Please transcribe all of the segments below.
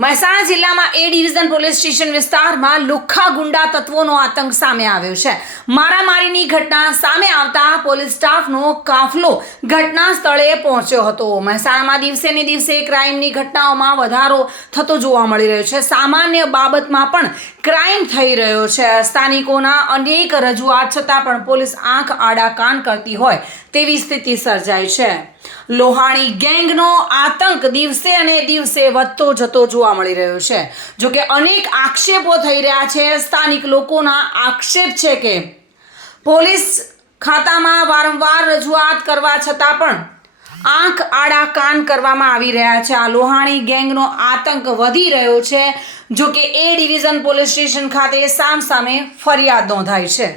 મહેસાણા જિલ્લામાં એ division police station વિસ્તારમાં લુખ્ખા ગુંડા તત્વોનો આતંક સામે આવ્યો છે। મારામારીની ઘટના સામે આવતા પોલીસ સ્ટાફનો કાફલો ઘટના સ્થળે પહોંચ્યો હતો। મહેસાણામાં દિવસે ને દિવસે ક્રાઇમની ઘટનાઓમાં વધારો થતો જોવા મળી રહ્યો છે। સામાન્ય બાબતમાં પણ ક્રાઇમ થઈ રહ્યો છે। સ્થાનિકોના અનેક રજૂઆત છતાં પણ પોલીસ આંખ આડા કાન કરતી હોય તેવી સ્થિતિ સર્જાઈ છે। લોહાણી ગેંગનો આતંક દિવસે અને દિવસે વધતો જતો જોવા મળી રહ્યો છે। જો કે અનેક આક્ષેપો થઈ રહ્યા છે। સ્થાનિક લોકોના આક્ષેપ છે કે પોલીસ ખાતામાં વારંવાર રજૂઆત કરવા છતાં પણ આંખ આડા કાન કરવામાં આવી રહ્યા છે। આ લોહાણી ગેંગનો આતંક વધી રહ્યો છે। જો કે એ ડિવિઝન પોલીસ સ્ટેશન ખાતે સામસામે ફરિયાદ નોંધાઈ છે।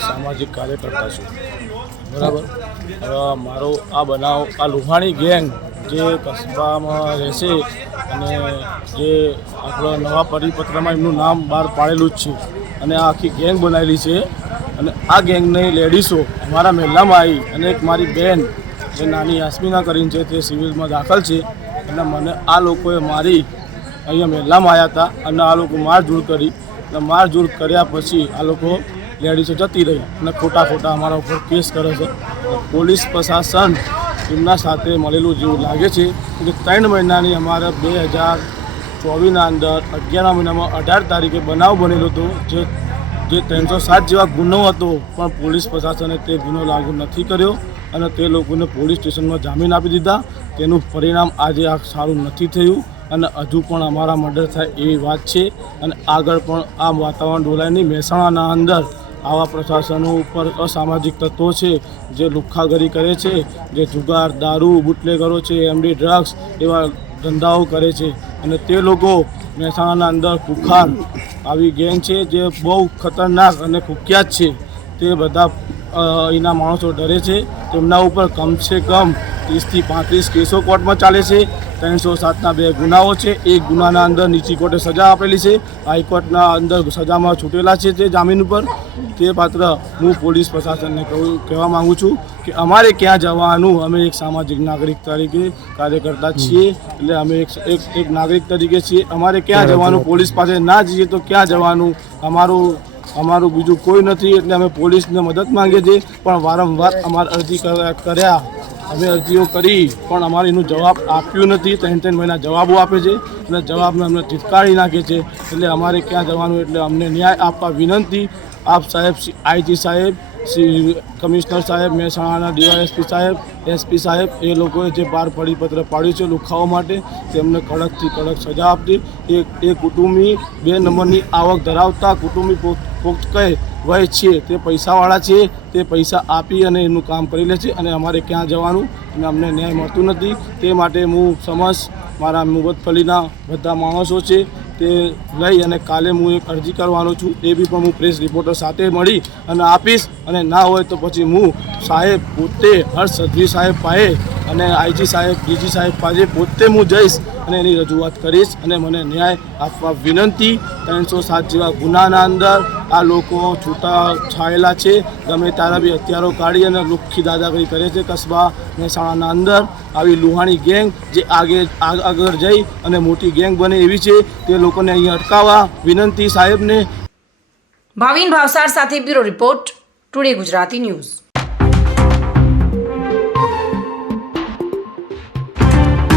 સામાજિક કાર્યકર્તા છું, બરાબર। મારો આ બનાવ આ લોહાણી ગેંગ જે કસ્બામાં રહેશે અને જે આપણા નવા પરિપત્રમાં એમનું નામ બહાર પાડેલું જ છે અને આ આખી ગેંગ બનાવેલી છે અને આ ગેંગની લેડીઝો અમારા મહેલામાં આવી અને એક મારી બેન જે નાની યાસ્મીના કરીને છે તે સિવિલમાં દાખલ છે અને મને આ લોકોએ મારી અહીંયા મહેલામાં આવ્યા હતા અને આ લોકો મારઝૂડ કરી અને મારઝૂડ કર્યા પછી આ લોકો લેડીઝો જતી રહી અને ખોટા અમારા ઉપર કેસ કરે છે। પોલીસ પ્રશાસન એમના સાથે મળેલું જેવું લાગે છે કે 3 મહિનાની અમારે 2024ના અંદર 11મા મહિનામાં 18 તારીખે બનાવ બનેલો હતો જે 307 જેવા ગુનો હતો પણ પોલીસ પ્રશાસને તે ગુનો લાગુ નથી કર્યો અને તે લોકોને પોલીસ સ્ટેશનમાં જામીન આપી દીધા। તેનું પરિણામ આજે આ સારું નથી થયું અને હજુ પણ અમારા મર્ડર થાય એવી વાત છે અને આગળ પણ આ વાતાવરણ ડોલાય નહીં। મહેસાણાના અંદર આવા પ્રશાસનો ઉપર અસામાજિક તત્વો છે જે લુખ્ખાગરી કરે છે, જે જુગાર, દારૂ, બુટલેગરો છે, એમડી ડ્રગ્સ એવા ધંધાઓ કરે છે અને તે લોકો મહેસાણાના અંદર કુખાર આવી ગેંગ છે જે બહુ ખતરનાક અને કુખ્યાત છે। તે બધા અહીંના માણસો ડરે છે। તેમના ઉપર કમસે કમ 30થી 35 કેસો કોર્ટમાં ચાલે છે। 307ના 2 ગુનાઓ છે। એક ગુનાના અંદર નીચી કોર્ટે સજા આપેલી છે, હાઈકોર્ટના અંદર સજામાં છૂટેલા છે તે જામીન ઉપર। તે પાત્ર હું પોલીસ પ્રશાસનને કહેવા માગું છું કે અમારે ક્યાં જવાનું? અમે એક સામાજિક નાગરિક તરીકે કાર્યકર્તા છીએ, એટલે અમે એક નાગરિક તરીકે છીએ। અમારે ક્યાં જવાનું? પોલીસ પાસે ના જઈએ તો ક્યાં જવાનું? અમારું બીજું કોઈ નથી, એટલે અમે પોલીસને મદદ માંગીએ છીએ પણ વારંવાર અમારે અરજી કર્યા, અમે અરજીઓ કરી પણ અમારે એનું જવાબ આપ્યું નથી। 3 મહિના જવાબો આપે છે અને જવાબને અમને ધિક્કારી નાખે છે। એટલે અમારે ક્યાં જવાનું? એટલે અમને ન્યાય આપવા વિનંતી। આપ સાહેબ, આઈજી સાહેબ, કમિશનર સાહેબ, મહેસાણાના ડીવાયએસપી સાહેબ, એસપી સાહેબ એ લોકોએ જે બહાર પરિપત્ર પાડ્યું છે લુખ્ખાઓ માટે તેમને કડકથી કડક સજા આપતી। એ કુટુંબી 2 નંબરની આવક ધરાવતા કુટુંબી પોતે વય છે, તે પૈસાવાળા છે, તે પૈસા આપી અને એનું કામ કરી લે છે અને અમારે ક્યાં જવાનું અને અમને ન્યાય મળતું નથી। તે માટે હું સમસ્ત મારા મુવત્તફલીના બધા માણસો છે તે લઈ અને કાલે હું એક અરજી કરવાનો છું। એ બી પણ હું પ્રેસ રિપોર્ટર સાથે મળી અને આપીશ અને ના હોય તો પછી હું સાહેબ પોતે હર્ષ સંઘવી સાહેબ પાસે અને આઈજી સાહેબ, ડીજી સાહેબ પાસે પોતે હું જઈશ અને એની રજૂઆત કરીશ અને મને ન્યાય આપવા વિનંતી। 307 જેવા ગુનાના અંદર આ લોકો છૂટા છાયેલા છે, ગમે ત્યારે બી હથિયારો કાઢી અને લુખ્ખી દાદાગીરી કરે છે। કસ્બા મહેસાણાના અંદર આવી લુહાણી ગેંગ જે આગળ જઈ અને મોટી ગેંગ બને એવી છે, તે લોકોને અહીં અટકાવવા વિનંતી સાહેબને। ભાવિન ભાવસાર સાથે bureau report, today Gujarati news.